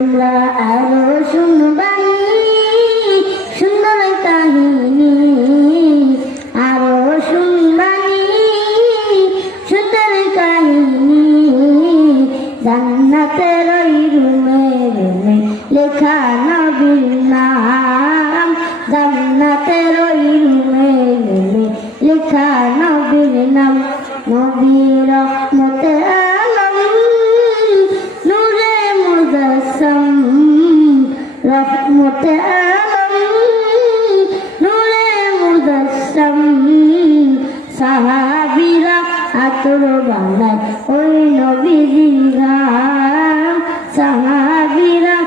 তোমরা আরও শুনবানি সুন্দর কাহিনী, আরও শুনবানি সুন্দর কাহিনী। জান্নাতের ওই রুমে রুমে লেখা নবীর নাম। জান্নাতের লেখা নবীর নাম। নবীর রহমতে আলম নূরে মুজাসম সাহাবিরা আতর বানায় ওই নবীজি গাম সাহাবিরা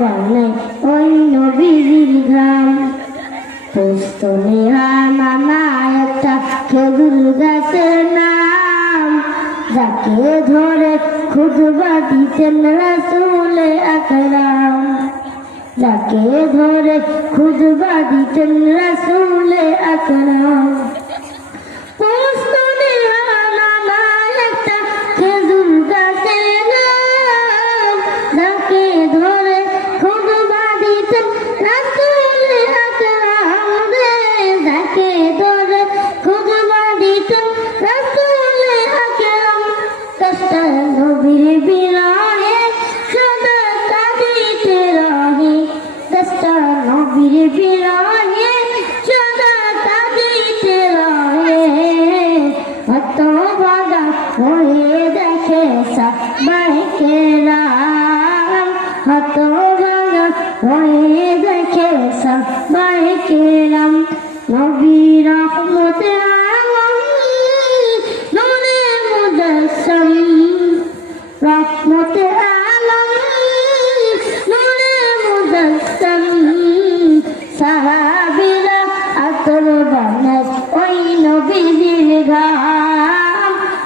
বানায় ওই নবীজি গাম পোস্ত একটা খেজুর গাছের যাকে ধরে খুদবা দিতেন রাসুলে আকরাম যাকে ধরে খুদবা দিতেন রাসুলে আকরাম বাগা হয়ে দেখে সবাইকে রাম অত বাগা হয়ে দেখে সবাইকে রাম নবী রহমতে নূরে মুজাসম রহমতে আলম নূরে মুজাসম সাহাবিরা আতর বানায়, ওই নবীজির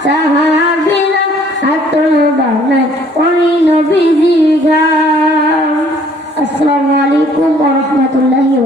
গাম সাহাবিরা আতর বানায় ওই নবীজির গাম আসসালামু আলাইকুম ওয়া রাহমাতুল্লাহি